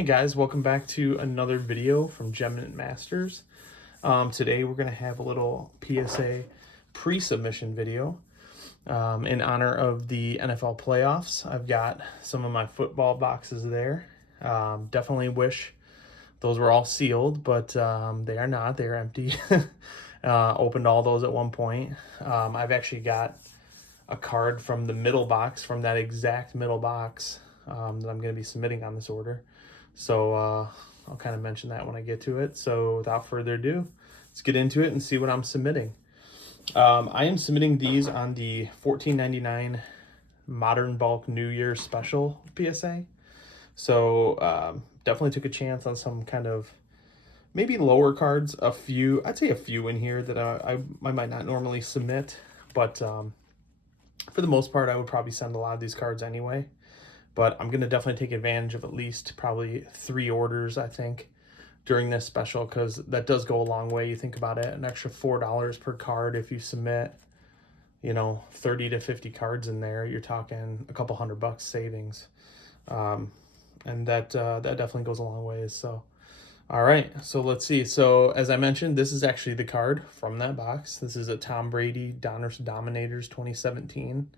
Hey guys, welcome back to another video from Gem Masters. Today we're going to have a little PSA pre-submission video in honor of the NFL playoffs. I've got some of my football boxes there. Definitely wish those were all sealed, but they are not. They are empty. Opened all those at one point. I've actually got a card from the middle box, from that exact middle box that I'm going to be submitting on this order. So I'll kind of mention that when I get to it. So without further ado, let's get into it and see what I'm submitting. I am submitting these on the $14.99 Modern Bulk New Year Special PSA. So definitely took a chance on some kind of maybe lower cards. I'd say a few in here that I might not normally submit. But for the most part, I would probably send a lot of these cards anyway. But I'm going to definitely take advantage of at least probably 3 orders, I think, during this special, because that does go a long way. You think about it, an extra $4 per card if you submit, 30 to 50 cards in there, you're talking a couple $100 savings. And that definitely goes a long way. So, all right, so let's see. So as I mentioned, this is actually the card from that box. This is a Tom Brady Donruss Dominators 2017.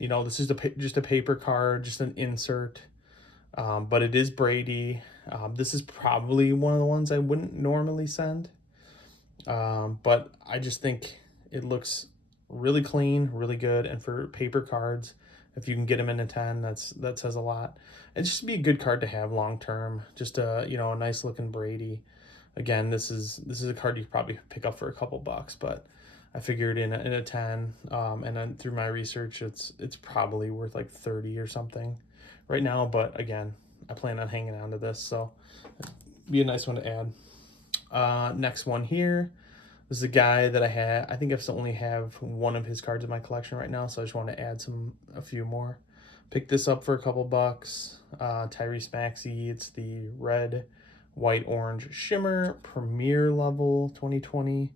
This is just a paper card, just an insert, but it is Brady. This is probably one of the ones I wouldn't normally send, but I just think it looks really clean, really good, and for paper cards, if you can get them in a 10, that says a lot. And just be a good card to have long term. Just a nice looking Brady. Again, this is a card you could probably pick up for a couple bucks, but I figured in a 10, and then through my research, it's probably worth like 30 or something right now. But again, I plan on hanging on to this, so it'd be a nice one to add. Next one here. This is a guy that I think I only have one of his cards in my collection right now, so I just want to add a few more. Picked this up for a couple bucks. Tyrese Maxey. It's the red, white, orange shimmer premier level 2020.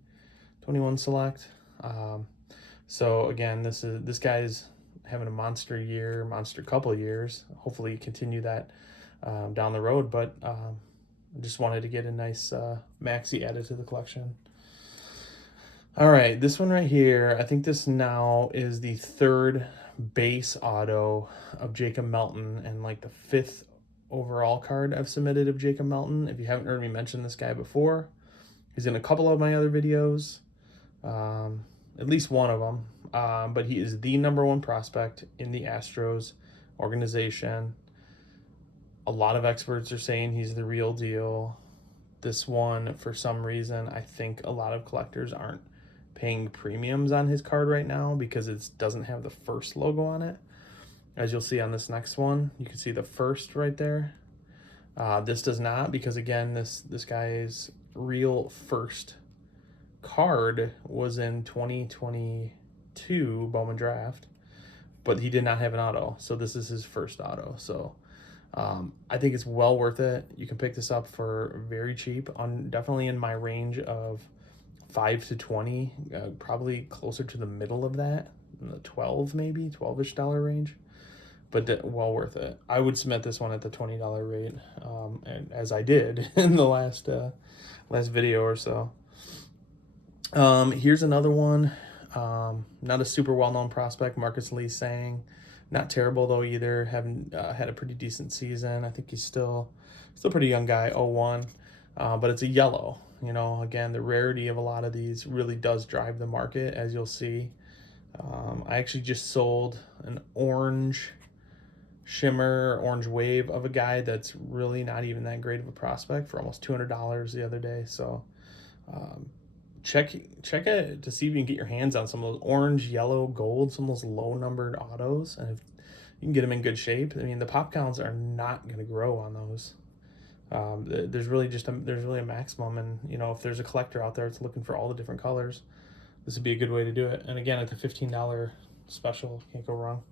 21 select. So again, this guy's having a monster couple years. Hopefully continue that down the road, but I just wanted to get a nice Maxi added to the collection. All right, this one right here, I think this now is the 3rd base auto of Jacob Melton and like the 5th overall card I've submitted of Jacob Melton. If you haven't heard me mention this guy before, he's in a couple of my other videos. At least one of them, but he is the #1 prospect in the Astros organization. A lot of experts are saying he's the real deal. This one, for some reason, I think a lot of collectors aren't paying premiums on his card right now because it doesn't have the first logo on it. As you'll see on this next one, you can see the first right there. This does not, because again, this guy's real first card was in 2022 Bowman Draft, but he did not have an auto, so this is his first auto. So I think it's well worth it. You can pick this up for very cheap, definitely in my range of 5 to 20, probably closer to the middle of that, the 12, maybe $12-ish range, but well worth it. I would submit this one at the $20 rate, and as I did in the last video or so. Here's another one. Not a super well-known prospect, Marcus Lee Sang. Not terrible though either. Having had a pretty decent season. I think he's still pretty young guy, 01. But it's a yellow. Again, the rarity of a lot of these really does drive the market, as you'll see. I actually just sold an orange shimmer, orange wave of a guy that's really not even that great of a prospect for almost $200 the other day. So check it to see if you can get your hands on some of those orange, yellow, gold, some of those low numbered autos, and if you can get them in good shape. I mean, the pop counts are not going to grow on those. There's really a maximum, and if there's a collector out there that's looking for all the different colors, this would be a good way to do it. And again, at the $15 special, can't go wrong.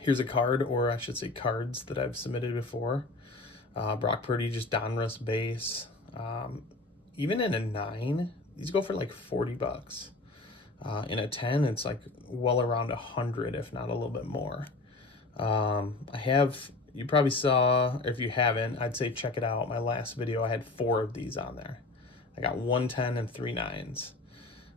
Here's a card, or I should say cards, that I've submitted before. Brock Purdy, just Donruss base. Even in a 9, these go for like $40. In a 10, it's like well around 100, if not a little bit more. I have you probably saw, if you haven't, I'd say check it out. My last video, I had 4 of these on there. I got 1 10 and 3 9s.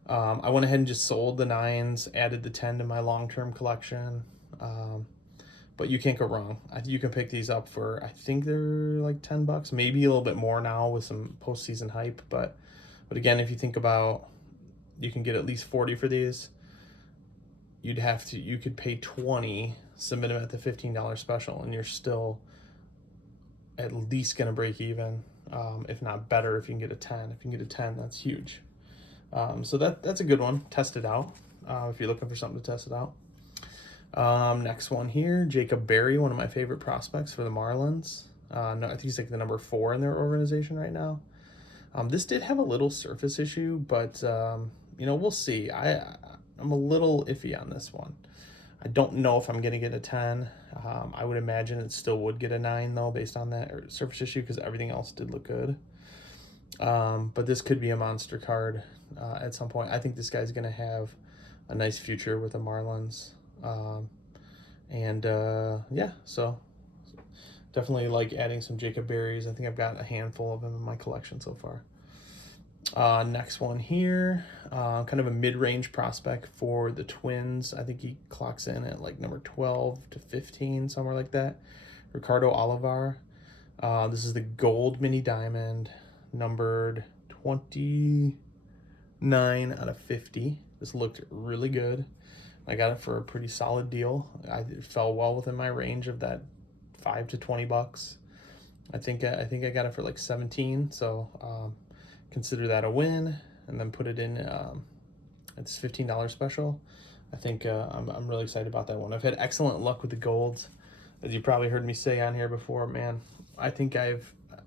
I went ahead and just sold the 9s, added the 10 to my long-term collection. But you can't go wrong. You can pick these up for, I think they're like $10, maybe a little bit more now with some postseason hype. But again, if you think about, you can get at least 40 for these. You could pay 20, submit them at the $15 special, and you're still at least gonna break even, if not better if you can get a 10. If you can get a 10, that's huge. So that's a good one. Test it out if you're looking for something to test it out. Next one here, Jacob Berry, one of my favorite prospects for the Marlins. No, I think he's like the number 4 in their organization right now. This did have a little surface issue, but you know, we'll see. I'm a little iffy on this one. I don't know if I'm gonna get a 10. I would imagine it still would get a 9 though, based on that surface issue, because everything else did look good. But this could be a monster card at some point. I think this guy's gonna have a nice future with the Marlins. Yeah, so definitely like adding some Jacob Berries. I think I've got a handful of them in my collection so far. Next one here, kind of a mid-range prospect for the Twins. I think he clocks in at like number 12 to 15, somewhere like that. Ricardo Olivar. This is the gold mini diamond, numbered 29 out of 50. This looked really good. I got it for a pretty solid deal. It fell well within my range of that $5 to $20. I think I got it for like 17. So consider that a win, and then put it in it's $15 special. I think I'm really excited about that one. I've had excellent luck with the golds, as you probably heard me say on here before. Man, I think out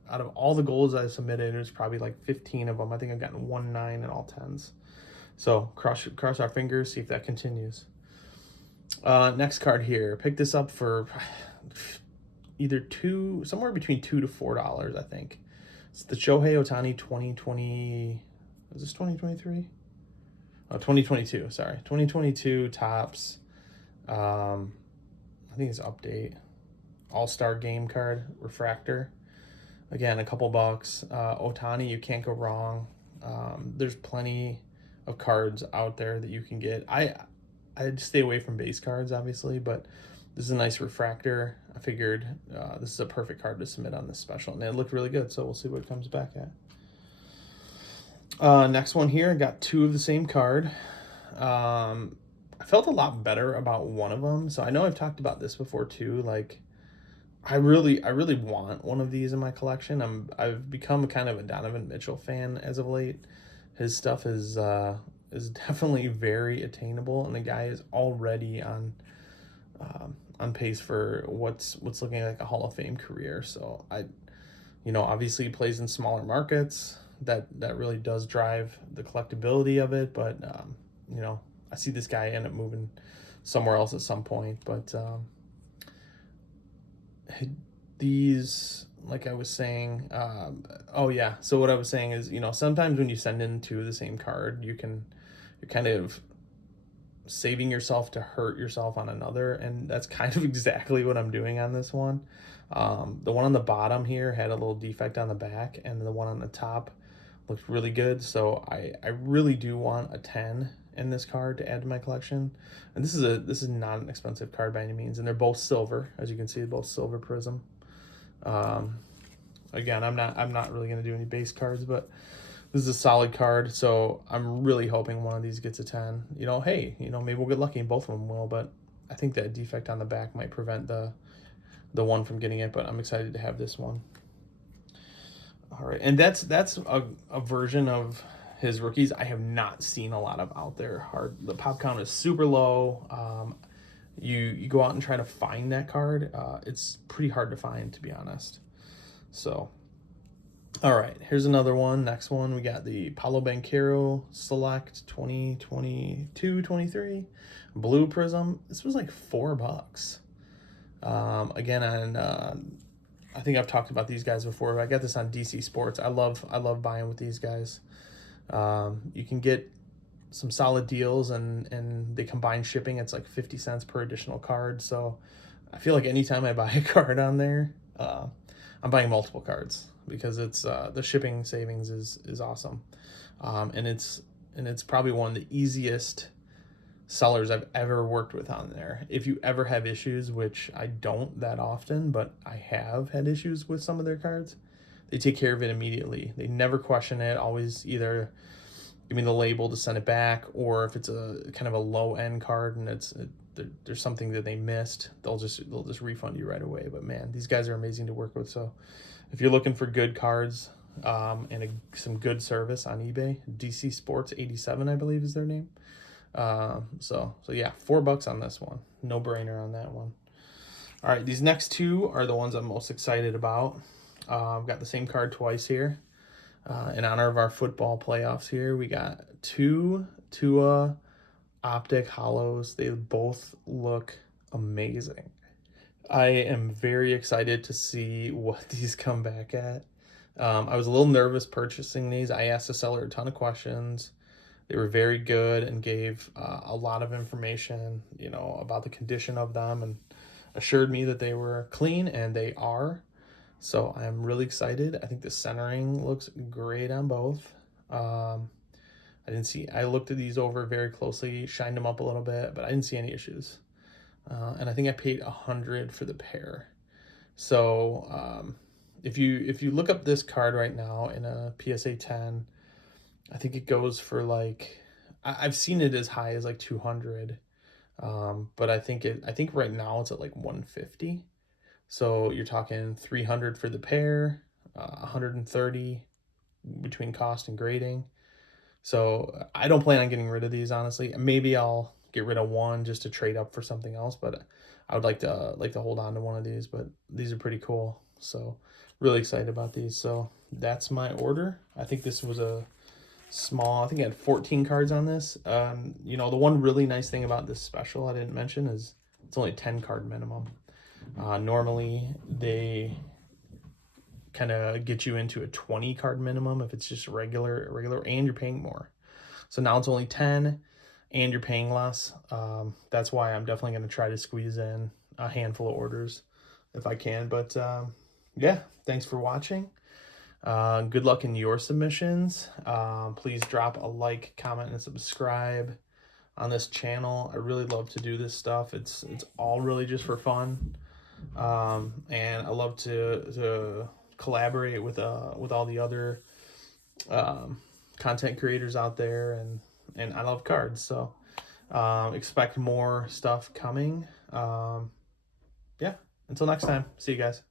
of all the golds I submitted, there's probably like 15 of them. I think I've gotten 1 9 and all 10s. So cross our fingers, see if that continues. Next card here. Picked this up for either somewhere between $2 to $4, I think. It's the Shohei Ohtani 2020. Is this 2023? Oh, 2022. Sorry, 2022 Topps. I think it's update. All-Star Game card refractor. Again, a couple bucks. Ohtani, you can't go wrong. There's plenty of cards out there that you can get. I'd stay away from base cards, obviously, but this is a nice refractor. I figured this is a perfect card to submit on this special, and it looked really good, so we'll see what it comes back at. Next one here, I got 2 of the same card. I felt a lot better about one of them, so I know I've talked about this before too. Like, I really want one of these in my collection. I've become kind of a Donovan Mitchell fan as of late. His stuff is definitely very attainable, and the guy is already on pace for what's looking like a Hall of Fame career. So obviously he plays in smaller markets. That really does drive the collectability of it. But I see this guy end up moving somewhere else at some point. But these, like I was saying, so what I was saying is, sometimes when you send in 2 of the same card, you're kind of saving yourself to hurt yourself on another, and that's kind of exactly what I'm doing on this one. The one on the bottom here had a little defect on the back, and the one on the top looked really good. So I really do want a 10 in this card to add to my collection. And this is not an expensive card by any means, and they're both silver, as you can see, both silver prism. Again, I'm not really gonna do any base cards, but this is a solid card, so I'm really hoping one of these gets a 10. Hey, maybe we'll get lucky and both of them will, but I think that defect on the back might prevent the one from getting it, but I'm excited to have this one. All right, and that's a version of his rookies I have not seen a lot of out there. The pop count is super low. You go out and try to find that card. It's pretty hard to find, to be honest. So, all right, here's another one. Next one, we got the Paolo Banchero Select 2022-23 Blue Prism. This was like $4. Again, I think I've talked about these guys before. I got this on DC Sports. I love buying with these guys. You can get some solid deals, and they combine shipping. It's like 50 cents per additional card. So I feel like anytime I buy a card on there, I'm buying multiple cards because it's the shipping savings is awesome, and it's probably one of the easiest sellers I've ever worked with on there. If you ever have issues, which I don't that often, but I have had issues with some of their cards, they take care of it immediately. They never question it. Always either give me the label to send it back, or if it's a kind of a low end card and there's something that they missed, they'll just refund you right away. But man, these guys are amazing to work with. So if you're looking for good cards and some good service on eBay, DC Sports 87, I believe is their name. So yeah, $4 on this one. No brainer on that one. All right, these next two are the ones I'm most excited about. I've got the same card twice here. In honor of our football playoffs here, we got two Tua Optic Hollows. They both look amazing. I am very excited to see what these come back at. I was a little nervous purchasing these. I asked the seller a ton of questions. They were very good and gave a lot of information, about the condition of them, and assured me that they were clean, and they are. So I'm really excited. I think the centering looks great on both. I looked at these over very closely, shined them up a little bit, but I didn't see any issues. And I think I paid $100 for the pair. So if you look up this card right now in a PSA 10, I think it goes for I've seen it as high as 200. But I think right now it's at 150. So you're talking 300 for the pair, 130 between cost and grading. So I don't plan on getting rid of these, honestly. Maybe I'll get rid of one just to trade up for something else, but I would like to hold on to one of these. But these are pretty cool, so really excited about these. So that's my order. I think this was a small. I think I had 14 cards on this. The one really nice thing about this special I didn't mention is it's only 10 card minimum. Normally they kind of get you into a 20 card minimum if it's just regular, and you're paying more. So now it's only 10 and you're paying less. That's why I'm definitely going to try to squeeze in a handful of orders if I can. But yeah, thanks for watching. Good luck in your submissions. Please drop a like, comment, and subscribe on this channel. I really love to do this stuff. It's all really just for fun. And I love to collaborate with all the other content creators out there, and I love cards, so expect more stuff coming. Yeah, until next time, see you guys.